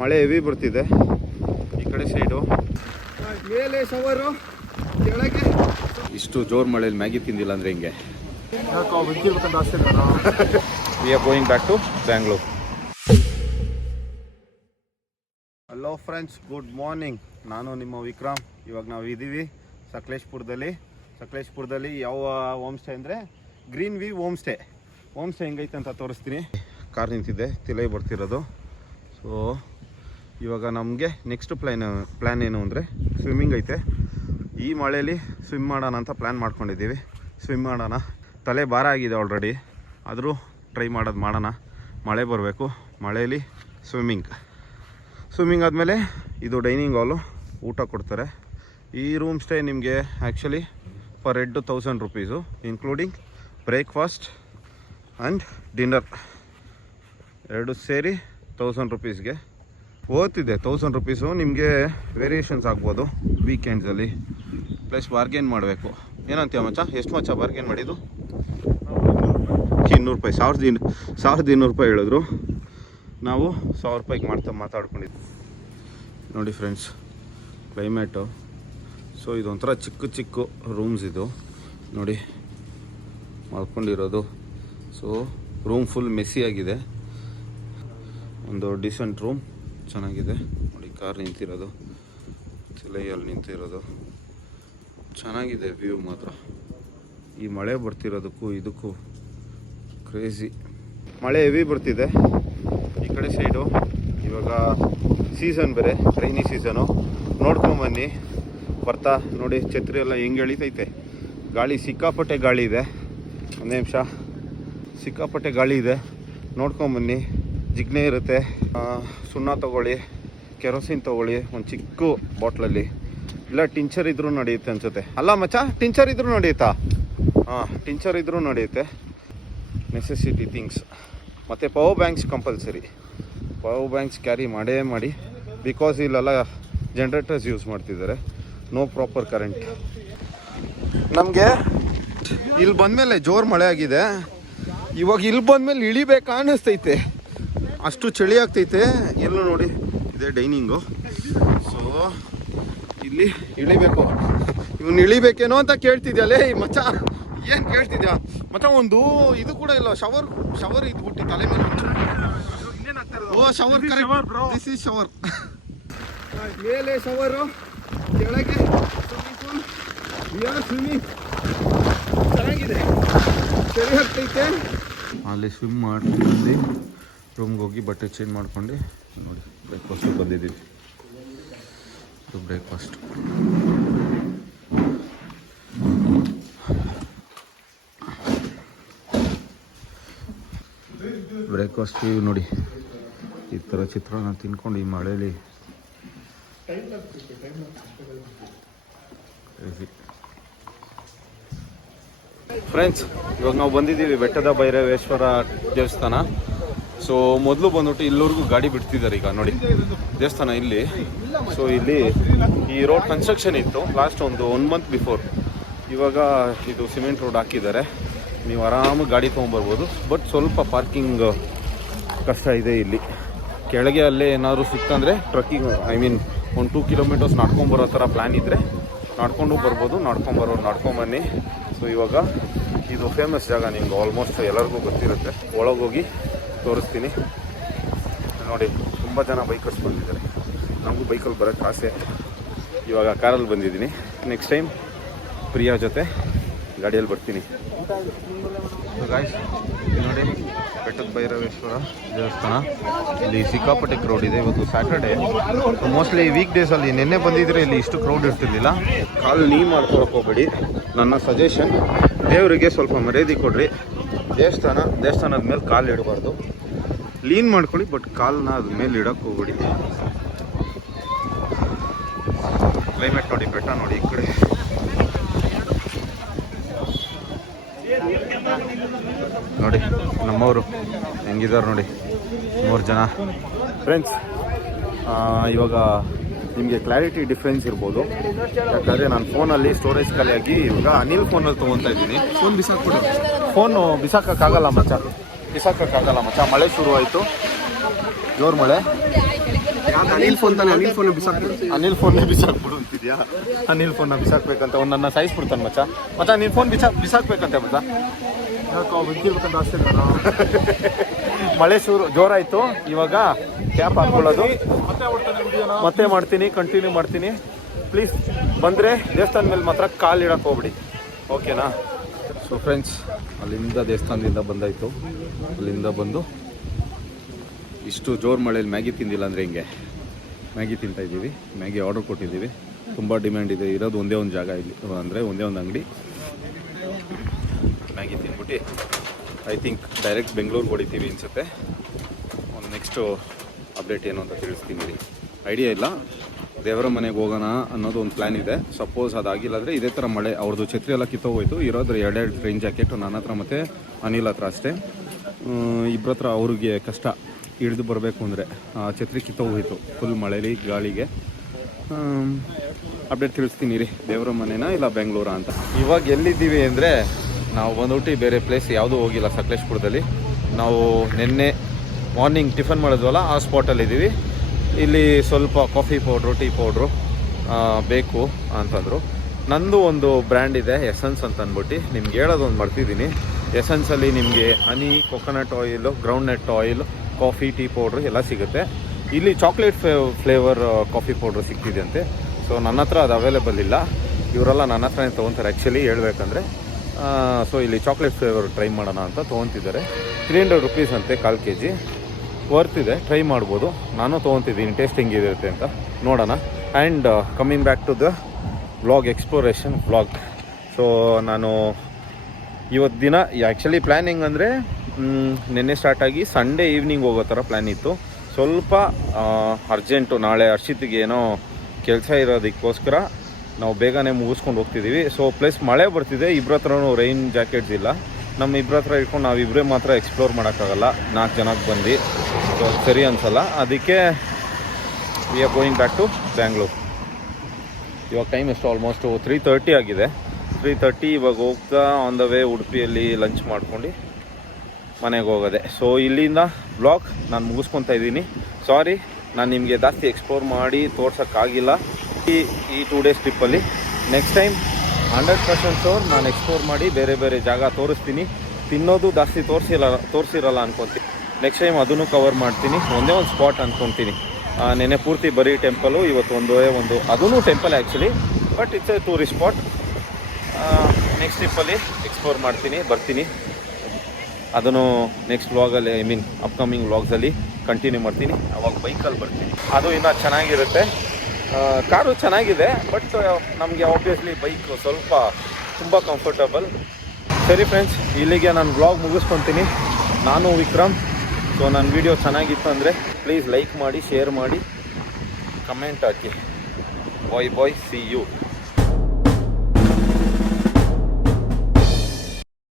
ಮಳೆ ಹೆವಿ ಬರ್ತಿದೆ ಈ ಕಡೆ ಸೈಡು. ಮೇಲೆ ಶವರು ಕೆಳಗೆ. ಇಷ್ಟು ಜೋರು ಮಳೆಯಲ್ಲಿ ಮ್ಯಾಗಿ ತಿಂದಿಲ್ಲ ಅಂದರೆ ಹಿಂಗೆ. We are going back to Bangalore. Hello friends, good morning. ನಾನು ನಿಮ್ಮ ವಿಕ್ರಮ್. ಇವಾಗ ನಾವು ಇದ್ದೀವಿ ಸಕಲೇಶ್ಪುರದಲ್ಲಿ. ಯಾವ ಹೋಮ್ ಸ್ಟೇ ಅಂದರೆ ಗ್ರೀನ್ ವಿ ಹೋಮ್ ಸ್ಟೇ ಹೆಂಗೈತೆ ಅಂತ ತೋರಿಸ್ತೀನಿ. ಕಾರ್ ನಿಂತಿದೆ, ತಿಲೈ ಬರ್ತಿರೋದು. ಸೊ ಇವಾಗ ನಮಗೆ ನೆಕ್ಸ್ಟ್ ಪ್ಲ್ಯಾನ್ ಏನು ಅಂದರೆ ಸ್ವಿಮ್ಮಿಂಗ್ ಐತೆ. ಈ ಮಳೆಯಲ್ಲಿ ಸ್ವಿಮ್ ಮಾಡೋಣ ಅಂತ ಪ್ಲ್ಯಾನ್ ಮಾಡ್ಕೊಂಡಿದ್ದೀವಿ. ಸ್ವಿಮ್ ಮಾಡೋಣ, ತಲೆ ಭಾರ ಆಗಿದೆ ಆಲ್ರೆಡಿ, ಆದರೂ ಟ್ರೈ ಮಾಡೋಣ. ಮಳೆ ಬರಬೇಕು, ಮಳೆಯಲ್ಲಿ ಸ್ವಿಮ್ಮಿಂಗ್ ಆದಮೇಲೆ ಇದು ಡೈನಿಂಗ್ ಹಾಲು, ಊಟ ಕೊಡ್ತಾರೆ. ಈ ರೂಮ್ ಸ್ಟೇ ನಿಮಗೆ actually per head 1000 rupees, including breakfast and dinner ಎರಡು ಸೇರಿ 1000 rupeesಗೆ ಓದ್ತಿದೆ. 1000 rupees ನಿಮಗೆ ವೇರಿಯೇಷನ್ಸ್ ಆಗ್ಬೋದು ವೀಕೆಂಡ್ಸಲ್ಲಿ. ಪ್ಲಸ್ ಬಾರ್ಗೇನ್ ಮಾಡಬೇಕು. ಏನಂತೀಯ ಮಚ್ಚ? ಎಷ್ಟು ಮಚ್ಚ ಬಾರ್ಗೇನ್ ಮಾಡಿದ್ದು? 200 ರೂಪಾಯಿ. 1200 ರೂಪಾಯಿ ಹೇಳಿದ್ರು. ನಾವು 1000 ರೂಪಾಯಿಗೆ ಮಾತಾಡ್ಕೊಂಡಿದ್ವಿ. ನೋಡಿ ಫ್ರೆಂಡ್ಸ್, ಕ್ಲೈಮೇಟು. ಸೊ ಇದೊಂಥರ ಚಿಕ್ಕ ರೂಮ್ಸ್ ಇದು ನೋಡಿ, ಮಾಡ್ಕೊಂಡಿರೋದು. ಸೊ ರೂಮ್ ಫುಲ್ ಮೆಸ್ಸಿ ಆಗಿದೆ. ಒಂದು ಡಿಸೆಂಟ್ ರೂಮ್, ಚೆನ್ನಾಗಿದೆ ನೋಡಿ. ಕಾರ್ ನಿಂತಿರೋದು, ಚಿಲೈಯಲ್ಲಿ ನಿಂತಿರೋದು, ಚೆನ್ನಾಗಿದೆ ವ್ಯೂ ಮಾತ್ರ. ಈ ಮಳೆ ಬರ್ತಿರೋದಕ್ಕೂ ಇದಕ್ಕೂ ಕ್ರೇಜಿ. ಮಳೆ ಹೆವಿ ಬರ್ತಿದೆ ಈ ಕಡೆ ಸೈಡು. ಇವಾಗ ಸೀಸನ್ ಬೇರೆ, ರೈನಿ ಸೀಸನು. ನೋಡ್ಕೊಂಬನ್ನಿ ಬರ್ತಾ ನೋಡಿ. ಛತ್ರಿ ಎಲ್ಲ ಹೆಂಗೆ ಎಳಿತೈತೆ. ಗಾಳಿ ಸಿಕ್ಕಾಪಟ್ಟೆ ಗಾಳಿ ಇದೆ. ಒಂದು ನಿಮಿಷ, ಸಿಕ್ಕಾಪಟ್ಟೆ ಗಾಳಿ ಇದೆ, ನೋಡ್ಕೊಂಬನ್ನಿ. ಜಿಗ್ನೆ ಇರುತ್ತೆ. ಸುಣ್ಣ ತೊಗೊಳ್ಳಿ, ಕೆರೋಸಿನ್ ತೊಗೊಳ್ಳಿ ಒಂದು ಚಿಕ್ಕ ಬಾಟ್ಲಲ್ಲಿ. ಇಲ್ಲ ಟಿಂಚರ್ ಇದ್ರೂ ನಡೆಯುತ್ತೆ ಅನ್ಸುತ್ತೆ. ಅಲ್ಲ ಮಚ್ಚ, ಟಿಂಚರ್ ಇದ್ರೂ ನಡೆಯುತ್ತಾ? ಟಿಂಚರ್ ಇದ್ರೂ ನಡೆಯುತ್ತೆ. Necessity things. ಮತ್ತು power banks compulsory. Power banks carry ಮಾಡಿ, ಬಿಕಾಸ್ ಇಲ್ಲೆಲ್ಲ ಜನ್ರೇಟರ್ಸ್ ಯೂಸ್ ಮಾಡ್ತಿದ್ದಾರೆ. No proper current. ನಮಗೆ ಇಲ್ಲಿ ಬಂದಮೇಲೆ ಜೋರು ಮಳೆ ಆಗಿದೆ. ಇವಾಗ ಇಲ್ಲಿ ಬಂದಮೇಲೆ ಇಳಿಬೇಕಾ ಅನ್ನಿಸ್ತೈತೆ, ಅಷ್ಟು ಚಳಿ ಆಗ್ತೈತೆ. ಎಲ್ಲೂ ನೋಡಿ, ಇದೇ ಡೈನಿಂಗು. ಸೊ ಇಲ್ಲಿ ಇಳಿಬೇಕು. ಇವನು ಇಳಿಬೇಕೇನೋ ಅಂತ ಕೇಳ್ತಿದ್ಯಲ್ಲೇ ಮಚ್ಚ. ಏನು ಕೇಳ್ತಿದ್ಯಾ ಮಚ್ಚ? ಒಂದು ಇದು ಕೂಡ ಇಲ್ಲ, ಶವರ್ ಇದ್ಬಿಟ್ಟು ತಲೆ ಮೇಲೆ. ಓ ಶವರ್, ದಿಸ್ ಈಸ್ ಶವರ್. ಮೇಲೆ ಶವರು, ಕೆಳಗೆ ಸ್ವಿಮ್ಮಿಂಗ್. ಚೆನ್ನಾಗಿದೆ, ಚಳಿ ಆಗ್ತೈತೆ. ಅಲ್ಲಿ ಸ್ವಿಮ್ ಮಾಡ್ಕೊಂಡು ರೂಮ್ಗೆ ಹೋಗಿ ಬಟ್ಟೆ ಚೇಂಜ್ ಮಾಡ್ಕೊಂಡು ನೋಡಿ ಬ್ರೇಕ್ಫಾಸ್ಟ್ ಬಂದಿದ್ದೀವಿ. ಇದು ಬ್ರೇಕ್ಫಾಸ್ಟ್. ನೋಡಿ, ಈ ಥರ ಚಿತ್ರಾನ್ನ ತಿನ್ಕೊಂಡು ಈ ಮಳೆಯಲ್ಲಿ ಫ್ರೆಂಡ್ಸ್. ಇವಾಗ ನಾವು ಬಂದಿದ್ದೀವಿ ಬೆಟ್ಟದ ಭೈರವೇಶ್ವರ ದೇವಸ್ಥಾನ. ಸೊ ಮೊದಲು ಬಂದ್ಬಿಟ್ಟು ಇಲ್ಲಿವರೆಗೂ ಗಾಡಿ ಬಿಡ್ತಿದ್ದಾರೆ. ಈಗ ನೋಡಿ ದೇವಸ್ಥಾನ ಇಲ್ಲಿ. ಸೊ ಇಲ್ಲಿ ಈ ರೋಡ್ ಕನ್ಸ್ಟ್ರಕ್ಷನ್ ಇತ್ತು ಲಾಸ್ಟ್ ಒಂದು 1 month ಬಿಫೋರ್. ಇವಾಗ ಇದು ಸಿಮೆಂಟ್ ರೋಡ್ ಹಾಕಿದ್ದಾರೆ. ನೀವು ಆರಾಮಾಗಿ ಗಾಡಿ ತೊಗೊಂಬರ್ಬೋದು. ಬಟ್ ಸ್ವಲ್ಪ ಪಾರ್ಕಿಂಗ್ ಕಷ್ಟ ಇದೆ ಇಲ್ಲಿ. ಕೆಳಗೆ ಅಲ್ಲೇ ಏನಾದರೂ ಸಿಕ್ತಂದರೆ ಟ್ರಕ್ಕಿಂಗ್, ಒಂದು 2 kilometers ನಡ್ಕೊಂಬರೋ ಥರ ಪ್ಲ್ಯಾನ್ ಇದ್ದರೆ ನಡ್ಕೊಂಡು ಬರ್ಬೋದು. ನಡ್ಕೊಂಬನ್ನಿ. ಸೊ ಇವಾಗ ಇದು ಫೇಮಸ್ ಜಾಗ, ನಿಮ್ಗೆ ಆಲ್ಮೋಸ್ಟ್ ಎಲ್ಲರಿಗೂ ಗೊತ್ತಿರುತ್ತೆ. ಒಳಗೋಗಿ ತೋರಿಸ್ತೀನಿ ನೋಡಿ. ತುಂಬ ಜನ ಬೈಕರ್ಸ್ ಬಂದಿದ್ದಾರೆ. ನಮಗೂ ಬೈಕಲ್ಲಿ ಬರೋಕ್ಕೆ ಆಸೆ. ಇವಾಗ ಕಾರಲ್ಲಿ ಬಂದಿದ್ದೀನಿ. ನೆಕ್ಸ್ಟ್ ಟೈಮ್ ಪ್ರಿಯಾ ಜೊತೆ ಗಾಡಿಯಲ್ಲಿ ಬರ್ತೀನಿ. ಗಾಯ್ಸ್ ನೋಡಿ, ಬೆಟ್ಟದ ಭೈರವೇಶ್ವರ ದೇವಸ್ಥಾನ. ಇಲ್ಲಿ ಸಿಕ್ಕಾಪಟ್ಟೆ ಕ್ರೌಡ್ ಇದೆ. ಇವತ್ತು ಸ್ಯಾಟರ್ಡೇ. ಮೋಸ್ಟ್ಲಿ ವೀಕ್ ಡೇಸಲ್ಲಿ ನೆನ್ನೆ ಬಂದಿದ್ರೆ ಇಲ್ಲಿ ಇಷ್ಟು ಕ್ರೌಡ್ ಇರ್ತಿರ್ಲಿಲ್ಲ. ಕಾಲು ನೀ ಮಾಡ್ಕೊಳಕ್ಕೆ ಹೋಗ್ಬೇಡಿ. ನನ್ನ ಸಜೆಷನ್, ದೇವರಿಗೆ ಸ್ವಲ್ಪ ಮರ್ಯಾದೆ ಕೊಡ್ರಿ. ದೇವಸ್ಥಾನದ ಮೇಲೆ ಕಾಲು ಇಡಬಾರ್ದು. ಲೀನ್ ಮಾಡ್ಕೊಳ್ಳಿ, ಬಟ್ ಕಾಲನ್ನ ಅದ್ರ ಮೇಲೆ ಇಡಕ್ಕೆ ಹೋಗ್ಬೇಡಿ. ಕ್ಲೈಮೇಟ್ ನೋಡಿ, ಬೆಟ್ಟ ನೋಡಿ ಈ ಕಡೆ. ನೋಡಿ ನಮ್ಮವರು ಹೆಂಗಿದ್ದಾರೆ ನೋಡಿ, 3 ಜನ. ಫ್ರೆಂಡ್ಸ್, ಇವಾಗ ನಿಮಗೆ ಕ್ಲಾರಿಟಿ ಡಿಫ್ರೆನ್ಸ್ ಇರ್ಬೋದು. ಯಾಕಂದರೆ ನಾನು ಫೋನಲ್ಲಿ ಸ್ಟೋರೇಜ್ ಖಾಲಿಯಾಗಿ ಇವಾಗ ಅನಿಲ್ ಫೋನಲ್ಲಿ ತೊಗೊತಾ ಇದ್ದೀನಿ. ಫೋನು ಬಿಸಾಕೋಕ್ಕಾಗಲ್ಲ ಮಚ್ಚ. ಮಳೆ ಶುರುವಾಯಿತು, ಜೋರು ಮಳೆ. ಅನಿಲ್ ಫೋನ್ ತಾನೆ, ಅನಿಲ್ ಫೋನ್ ಬಿಸಾಕ್ಬಿಡು. ಅನಿಲ್ ಫೋನ್ನೇ ಬಿಸಾಕ್ಬಿಡು ಅಂತಿದ್ಯಾ? ಅನಿಲ್ ಫೋನ್ನ ಬಿಸಾಕ್ಬೇಕಂತ ಒಂದು ನನ್ನ ಸಾಯಿಸ್ಬಿಡ್ತಾನೆ ಮಚ್ಚ ನಿನ್ನ ಫೋನ್ ಬಿಸಾಕ್ಬೇಕಂತೆ ಮಚ್ಚ. ಯಾಕೋ ಬಂದಿರ್ಬೇಕಂತ ಅಷ್ಟೇ. ಮಳೆ ಜೋರಾಯಿತು, ಇವಾಗ ಕ್ಯಾಪ್ ಹಾಕೊಳ್ಳೋದು ಮತ್ತೆ ಮಾಡ್ತೀನಿ, ಕಂಟಿನ್ಯೂ ಮಾಡ್ತೀನಿ. ಪ್ಲೀಸ್ ಬಂದರೆ ದೇವಸ್ಥಾನ ಮೇಲೆ ಮಾತ್ರ ಕಾಲು ಇಡಕ್ಕೆ ಹೋಗ್ಬಿಡಿ, ಓಕೆನಾ? ಸೊ ಫ್ರೆಂಡ್ಸ್, ಅಲ್ಲಿಂದ ದೇವಸ್ಥಾನದಿಂದ ಬಂದಾಯಿತು. ಅಲ್ಲಿಂದ ಬಂದು ಇಷ್ಟು ಜೋರು ಮಳೇಲಿ ಮ್ಯಾಗಿ ತಿಂದಿಲ್ಲ ಅಂದರೆ ಹಿಂಗೆ ಮ್ಯಾಗಿ ತಿಂತಾಯಿದ್ದೀವಿ. ಮ್ಯಾಗಿ ಆರ್ಡರ್ ಕೊಟ್ಟಿದ್ದೀವಿ. ತುಂಬ ಡಿಮ್ಯಾಂಡ್ ಇದೆ. ಇರೋದು ಒಂದೇ ಒಂದು ಜಾಗ ಇಲ್ಲಿ, ಅಂದರೆ ಒಂದೇ ಒಂದು ಅಂಗಡಿ. ಮ್ಯಾಗಿ ತಿಂದ್ಬಿಟ್ಟು ಐ ಥಿಂಕ್ ಡೈರೆಕ್ಟ್ ಬೆಂಗಳೂರಿಗೆ ಹೊಡಿತೀವಿ ಅನಿಸುತ್ತೆ. ಒಂದು ನೆಕ್ಸ್ಟು ಅಪ್ಡೇಟ್ ಏನು ಅಂತ ತಿಳಿಸ್ತೀನಿ ರೀ. ಐಡಿಯಾ ಇಲ್ಲ, ದೇವರ ಮನೆಗೆ ಹೋಗೋಣ ಅನ್ನೋದು ಒಂದು ಪ್ಲ್ಯಾನ್ ಇದೆ. ಸಪೋಸ್ ಅದಾಗಿಲ್ಲ ಅಂದರೆ ಇದೇ ಥರ ಮಳೆ, ಅವ್ರದ್ದು ಛತ್ರಿ ಎಲ್ಲ ಕಿತ್ತೋಗೋಯ್ತು. ಇರೋದ್ರ ಎರಡೆರಡು ರೈನ್ ಜಾಕೆಟು ನನ್ನ ಹತ್ರ ಮತ್ತು ಅನಿಲ್ ಹತ್ರ ಅಷ್ಟೇ. ಇಬ್ಬರ ಹತ್ರ ಅವ್ರಿಗೆ ಕಷ್ಟ ಹಿಡಿದು ಬರಬೇಕು ಅಂದರೆ. ಛತ್ರಿ ಕಿತ್ತೋಗೋಯ್ತು ಫುಲ್ ಮಳೇಲಿ, ಗಾಳಿಗೆ. ಅಪ್ಡೇಟ್ ತಿಳಿಸ್ತೀನಿ ರೀ. ದೇವರ ಮನೆನಾ ಇಲ್ಲ ಬೆಂಗಳೂರಾ ಅಂತ. ಇವಾಗ ಎಲ್ಲಿದ್ದೀವಿ ಅಂದರೆ, ನಾವು ಬಂದ್ಬಿಟ್ಟು ಬೇರೆ ಪ್ಲೇಸ್ ಯಾವುದೂ ಹೋಗಿಲ್ಲ. ಸಕಲೇಶ್ಪುರದಲ್ಲಿ ನಾವು ನಿನ್ನೆ ಮಾರ್ನಿಂಗ್ ಟಿಫನ್ ಮಾಡಿದ್ವಲ್ಲ, ಆ ಸ್ಪಾಟಲ್ಲಿದ್ದೀವಿ. ಇಲ್ಲಿ ಸ್ವಲ್ಪ ಕಾಫಿ ಪೌಡ್ರು, ಟೀ ಪೌಡ್ರು ಬೇಕು ಅಂತಂದರು. ನಂದು ಒಂದು ಬ್ರ್ಯಾಂಡ್ ಇದೆ, ಎಸೆನ್ಸ್ ಅಂತ ಅಂದ್ಬಿಟ್ಟು. ನಿಮ್ಗೆ ಹೇಳೋದೊಂದು ಮರ್ತಿದ್ದೀನಿ. ಎಸೆನ್ಸಲ್ಲಿ ನಿಮಗೆ honey, coconut oil, groundnut oil, coffee, tea powder ಎಲ್ಲ ಸಿಗುತ್ತೆ. ಇಲ್ಲಿ ಚಾಕ್ಲೇಟ್ ಫ್ಲೇವರ್ ಕಾಫಿ ಪೌಡ್ರು ಸಿಗ್ತಿದೆ ಅಂತೆ. ಸೊ ನನ್ನ ಹತ್ರ ಅದು ಅವೈಲೇಬಲ್ ಇಲ್ಲ. ಇವರೆಲ್ಲ ನನ್ನ ಹತ್ರನೇ ತೊಗೊತಾರೆ ಆ್ಯಕ್ಚುಲಿ ಹೇಳ್ಬೇಕಂದ್ರೆ. ಸೊ ಇಲ್ಲಿ ಚಾಕ್ಲೇಟ್ ಫ್ಲೇವರ್ ಟ್ರೈ ಮಾಡೋಣ ಅಂತ ತೊಗೊತಿದ್ದಾರೆ. 300 ರುಪೀಸ್ ಅಂತೆ, 1/4 kg. ವರ್ತ್ ಇದೆ, ಟ್ರೈ ಮಾಡ್ಬೋದು. ನಾನು ತೊಗೊತಿದ್ದೀನಿ, ಟೇಸ್ಟ್ ಹೆಂಗಿರುತ್ತೆ ಅಂತ ನೋಡೋಣ. And coming back to the vlog, exploration vlog. So ನಾನು ಇವತ್ತು ದಿನ ಆ್ಯಕ್ಚುಲಿ ಪ್ಲ್ಯಾನಿಂಗ್ ಅಂದರೆ ನಿನ್ನೆ ಸ್ಟಾರ್ಟಾಗಿ ಸಂಡೇ ಈವ್ನಿಂಗ್ ಹೋಗೋ ಥರ ಪ್ಲ್ಯಾನ್ ಇತ್ತು. ಸ್ವಲ್ಪ ಅರ್ಜೆಂಟು, ನಾಳೆ ಹರ್ಷಿತ್ಗೆ ಏನೋ ಕೆಲಸ ಇರೋದಕ್ಕೋಸ್ಕರ ನಾವು ಬೇಗನೆ ಮುಗಿಸ್ಕೊಂಡು ಹೋಗ್ತಿದ್ದೀವಿ. ಸೊ ಪ್ಲಸ್ ಮಳೆ ಬರ್ತಿದೆ, ಇಬ್ಬರ ಹತ್ರನೂ ರೈನ್ ಜಾಕೆಟ್ಸ್ ಇಲ್ಲ. ನಮ್ಮ ಇಬ್ಬರ ಹತ್ರ ಇಟ್ಕೊಂಡು ನಾವಿಬ್ಬರೇ ಮಾತ್ರ ಎಕ್ಸ್ಪ್ಲೋರ್ ಮಾಡೋಕ್ಕಾಗಲ್ಲ, 4 ಜನಕ್ಕೆ ಬಂದು. ಸೊ ಸರಿ ಅನಿಸಲ್ಲ. ಅದಕ್ಕೆ we are going back to Bangalore. ಇವಾಗ ಟೈಮ್ ಎಷ್ಟು ಆಲ್ಮೋಸ್ಟು 3:30 ಆಗಿದೆ. 3:30 ಇವಾಗ ಹೋಗ್ತಾ ಆನ್ ದ ವೇ ಉಡುಪಿಯಲ್ಲಿ ಲಂಚ್ ಮಾಡ್ಕೊಂಡು ಮನೆಗೆ ಹೋಗೋದೆ. ಸೊ ಇಲ್ಲಿಂದ ಬ್ಲಾಗ್ ನಾನು ಮುಗಿಸ್ಕೊತಾ ಇದ್ದೀನಿ. ಸಾರಿ, ನಾನು ನಿಮಗೆ ಜಾಸ್ತಿ ಎಕ್ಸ್ಪ್ಲೋರ್ ಮಾಡಿ ತೋರ್ಸೋಕ್ಕಾಗಿಲ್ಲ ಈ 2 days ಟ್ರಿಪ್ಪಲ್ಲಿ. ನೆಕ್ಸ್ಟ್ ಟೈಮ್ 100% ಶೋರ್ ನಾನು ಎಕ್ಸ್ಪ್ಲೋರ್ ಮಾಡಿ ಬೇರೆ ಬೇರೆ ಜಾಗ ತೋರಿಸ್ತೀನಿ. ತಿನ್ನೋದು ಜಾಸ್ತಿ ತೋರಿಸಿರಲ್ಲ ಅನ್ಕೊತೀನಿ. ನೆಕ್ಸ್ಟ್ ಟೈಮ್ ಅದನ್ನು ಕವರ್ ಮಾಡ್ತೀನಿ. ಒಂದೇ ಒಂದು ಸ್ಪಾಟ್ ಅಂದ್ಕೊತೀನಿ. ನೆನ್ನೆ ಪೂರ್ತಿ ಬರೀ ಟೆಂಪಲು, ಇವತ್ತು ಒಂದು ಅದೂ temple actually, but it's a tourist spot. Next ಟ್ರಿಪ್ಪಲ್ಲಿ ಎಕ್ಸ್ಪ್ಲೋರ್ ಮಾಡ್ತೀನಿ, ಬರ್ತೀನಿ. ಅದನ್ನು ನೆಕ್ಸ್ಟ್ ವ್ಲಾಗಲ್ಲಿ, ಐ ಮೀನ್ ಅಪ್ಕಮಿಂಗ್ ವ್ಲಾಗ್ಸಲ್ಲಿ ಕಂಟಿನ್ಯೂ ಮಾಡ್ತೀನಿ. ಅವಾಗ ಬೈಕಲ್ಲಿ ಬರ್ತೀನಿ, ಅದು ಇನ್ನೂ ಚೆನ್ನಾಗಿರುತ್ತೆ. ಕಾರು ಚೆನ್ನಾಗಿದೆ, ಬಟ್ ನಮಗೆ ಆಬ್ವಿಯಸ್ಲಿ ಬೈಕು ಸ್ವಲ್ಪ ತುಂಬ ಕಂಫರ್ಟಬಲ್. ಸರಿ ಫ್ರೆಂಡ್ಸ್, ಇಲ್ಲಿಗೆ ನಾನು ವ್ಲಾಗ್ ಮುಗಿಸ್ಕೊತೀನಿ. ನಾನು ವಿಕ್ರಮ್. ಸೊ ನನ್ನ ವಿಡಿಯೋ ಚೆನ್ನಾಗಿತ್ತು ಅಂದರೆ ಪ್ಲೀಸ್ ಲೈಕ್ ಮಾಡಿ, ಶೇರ್ ಮಾಡಿ, ಕಮೆಂಟ್ ಹಾಕಿ. Bye see you.